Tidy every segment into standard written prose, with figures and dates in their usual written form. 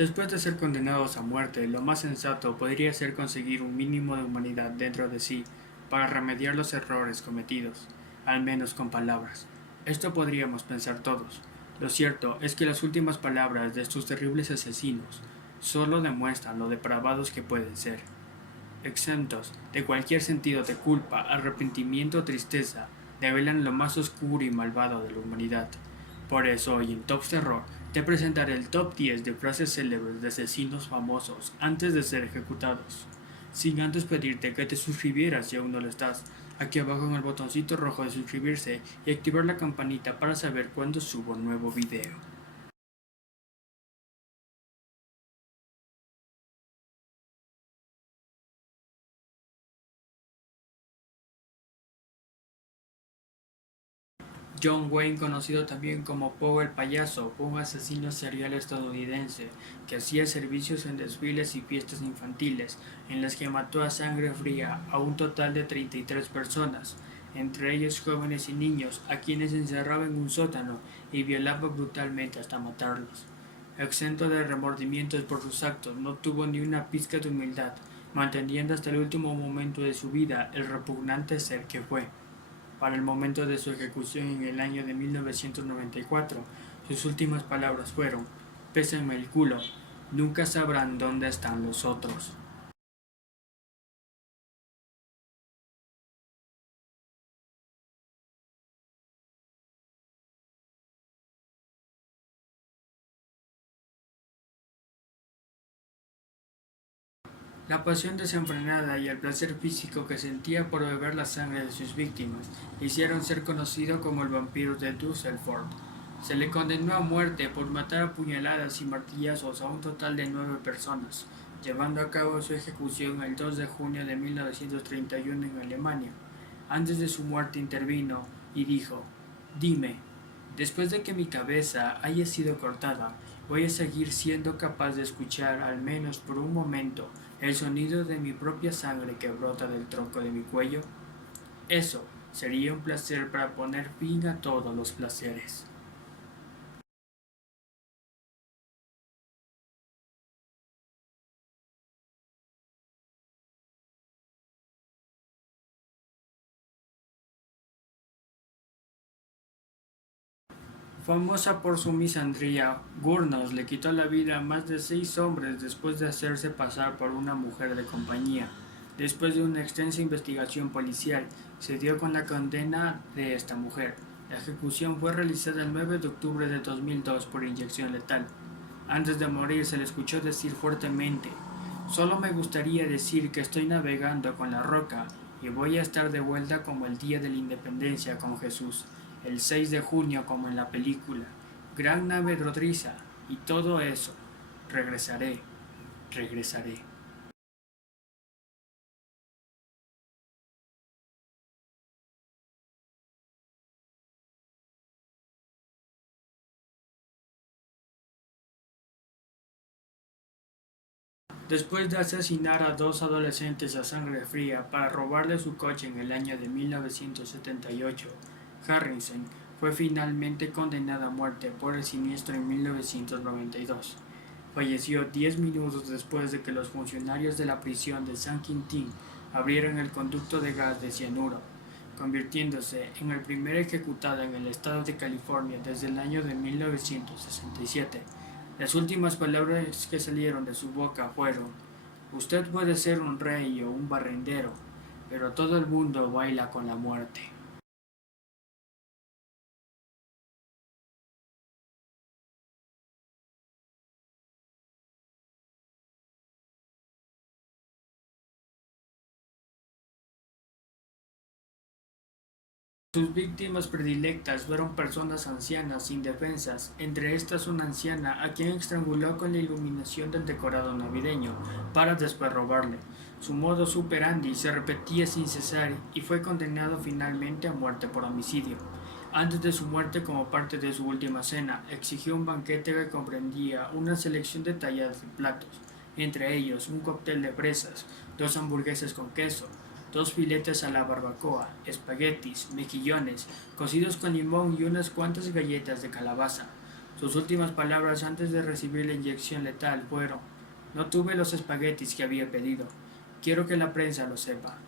Después de ser condenados a muerte, lo más sensato podría ser conseguir un mínimo de humanidad dentro de sí para remediar los errores cometidos, al menos con palabras. Esto podríamos pensar todos. Lo cierto es que las últimas palabras de estos terribles asesinos solo demuestran lo depravados que pueden ser. Exentos de cualquier sentido de culpa, arrepentimiento o tristeza, develan lo más oscuro y malvado de la humanidad. Por eso hoy en Top Terror te presentaré el top 10 de frases célebres de asesinos famosos antes de ser ejecutados. Sin antes pedirte que te suscribieras si aún no lo estás, aquí abajo en el botoncito rojo de suscribirse y activar la campanita para saber cuando subo un nuevo video. John Wayne, conocido también como Poe el Payaso, fue un asesino serial estadounidense que hacía servicios en desfiles y fiestas infantiles, en las que mató a sangre fría a un total de 33 personas, entre ellos jóvenes y niños, a quienes encerraba en un sótano y violaba brutalmente hasta matarlos. Exento de remordimientos por sus actos, no tuvo ni una pizca de humildad, manteniendo hasta el último momento de su vida el repugnante ser que fue. Para el momento de su ejecución en el año de 1994, sus últimas palabras fueron: "Pésenme el culo, nunca sabrán dónde están los otros". La pasión desenfrenada y el placer físico que sentía por beber la sangre de sus víctimas le hicieron ser conocido como el vampiro de Düsseldorf. Se le condenó a muerte por matar a puñaladas y martillazos a un total de 9 personas, llevando a cabo su ejecución el 2 de junio de 1931 en Alemania. Antes de su muerte intervino y dijo: "Dime, después de que mi cabeza haya sido cortada, voy a seguir siendo capaz de escuchar, al menos por un momento, el sonido de mi propia sangre que brota del tronco de mi cuello. Eso sería un placer para poner fin a todos los placeres". Famosa por su misandría, Gurnous le quitó la vida a más de 6 hombres después de hacerse pasar por una mujer de compañía. Después de una extensa investigación policial, se dio con la condena de esta mujer. La ejecución fue realizada el 9 de octubre de 2002 por inyección letal. Antes de morir se le escuchó decir fuertemente: "Solo me gustaría decir que estoy navegando con la roca y voy a estar de vuelta como el día de la independencia con Jesús, el 6 de junio como en la película. Gran nave nodriza y todo eso. Regresaré, regresaré". Después de asesinar a 2 adolescentes a sangre fría para robarle su coche en el año de 1978, Harrison fue finalmente condenado a muerte por el siniestro en 1992. Falleció 10 minutos después de que los funcionarios de la prisión de San Quintín abrieran el conducto de gas de cianuro, convirtiéndose en el primer ejecutado en el estado de California desde el año de 1967. Las últimas palabras que salieron de su boca fueron: "Usted puede ser un rey o un barrendero, pero todo el mundo baila con la muerte". Sus víctimas predilectas fueron personas ancianas indefensas, entre estas una anciana a quien estranguló con la iluminación del decorado navideño para después robarle. Su modo operandi se repetía sin cesar y fue condenado finalmente a muerte por homicidio. Antes de su muerte, como parte de su última cena, exigió un banquete que comprendía una selección detallada de platos, entre ellos un cóctel de fresas, 2 hamburguesas con queso, 2 filetes a la barbacoa, espaguetis, mejillones, cocidos con limón y unas cuantas galletas de calabaza. Sus últimas palabras antes de recibir la inyección letal fueron: "No tuve los espaguetis que había pedido. Quiero que la prensa lo sepa".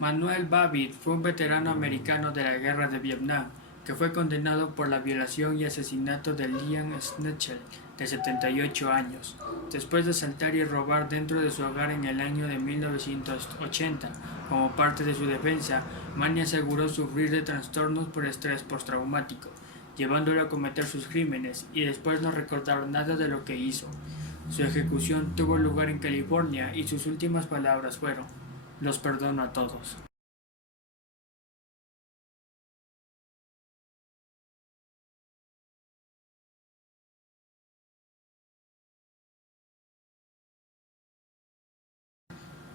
Manuel Babbitt fue un veterano americano de la Guerra de Vietnam que fue condenado por la violación y asesinato de Liam Schnetzel, de 78 años, después de asaltar y robar dentro de su hogar en el año de 1980. Como parte de su defensa, Manny aseguró sufrir de trastornos por estrés postraumático, llevándolo a cometer sus crímenes, y después no recordar nada de lo que hizo. Su ejecución tuvo lugar en California y sus últimas palabras fueron: "Los perdono a todos".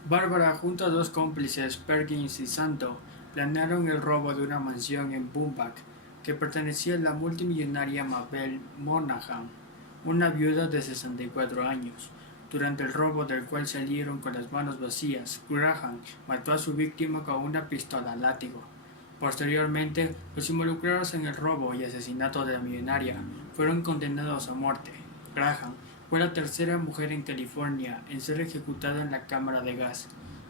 Bárbara, junto a dos cómplices, Perkins y Santo, planearon el robo de una mansión en Bumback que pertenecía a la multimillonaria Mabel Monahan, una viuda de 64 años. Durante el robo, del cual salieron con las manos vacías, Graham mató a su víctima con una pistola látigo. Posteriormente, los involucrados en el robo y asesinato de la millonaria fueron condenados a muerte. Graham fue la tercera mujer en California en ser ejecutada en la cámara de gas.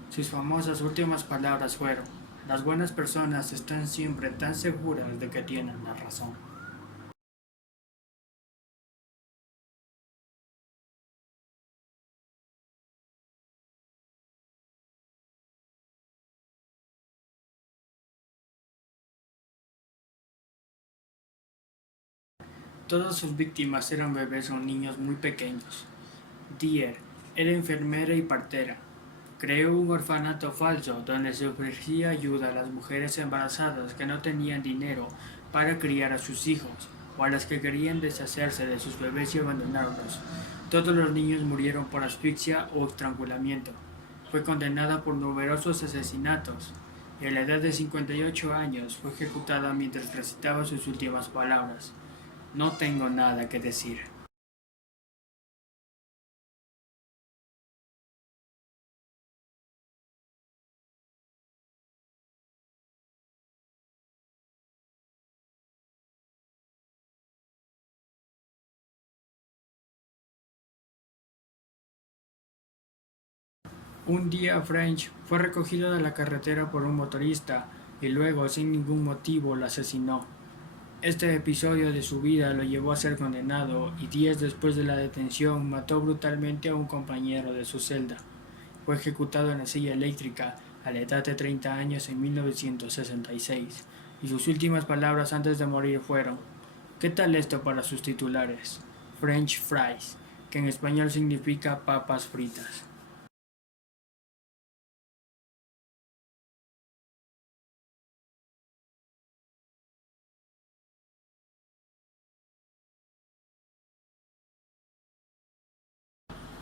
Sus famosas últimas palabras fueron: "Las buenas personas están siempre tan seguras de que tienen la razón". Todas sus víctimas eran bebés o niños muy pequeños. Dyer era enfermera y partera. Creó un orfanato falso donde se ofrecía ayuda a las mujeres embarazadas que no tenían dinero para criar a sus hijos, o a las que querían deshacerse de sus bebés y abandonarlos. Todos los niños murieron por asfixia o estrangulamiento. Fue condenada por numerosos asesinatos y a la edad de 58 años fue ejecutada mientras recitaba sus últimas palabras: "No tengo nada que decir". Un día French fue recogido de la carretera por un motorista y luego, sin ningún motivo, lo asesinó. Este episodio de su vida lo llevó a ser condenado, y días después de la detención mató brutalmente a un compañero de su celda. Fue ejecutado en la silla eléctrica a la edad de 30 años en 1966, y sus últimas palabras antes de morir fueron: "¿Qué tal esto para sus titulares? French fries", que en español significa papas fritas.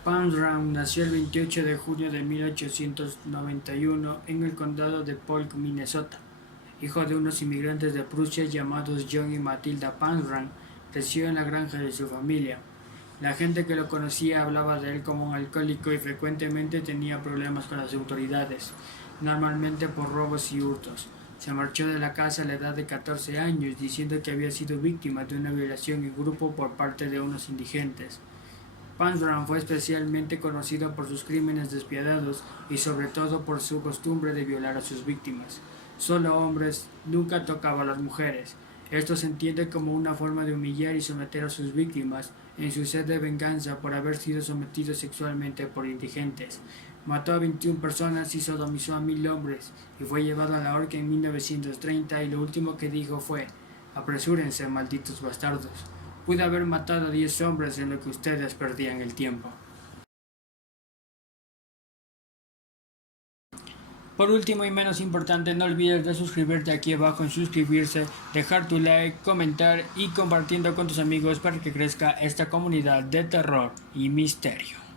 Panzram nació el 28 de junio de 1891 en el condado de Polk, Minnesota. Hijo de unos inmigrantes de Prusia llamados John y Matilda Panzram, creció en la granja de su familia. La gente que lo conocía hablaba de él como un alcohólico y frecuentemente tenía problemas con las autoridades, normalmente por robos y hurtos. Se marchó de la casa a la edad de 14 años diciendo que había sido víctima de una violación en grupo por parte de unos indigentes. Panzram fue especialmente conocido por sus crímenes despiadados y sobre todo por su costumbre de violar a sus víctimas. Solo hombres, nunca tocaba a las mujeres. Esto se entiende como una forma de humillar y someter a sus víctimas en su sed de venganza por haber sido sometidos sexualmente por indigentes. Mató a 21 personas y sodomizó a 1000 hombres, y fue llevado a la horca en 1930, y lo último que dijo fue: "Apresúrense, malditos bastardos. Pude haber matado a 10 hombres en lo que ustedes perdían el tiempo". Por último y menos importante, no olvides de suscribirte aquí abajo en suscribirse, dejar tu like, comentar y compartiendo con tus amigos para que crezca esta comunidad de terror y misterio.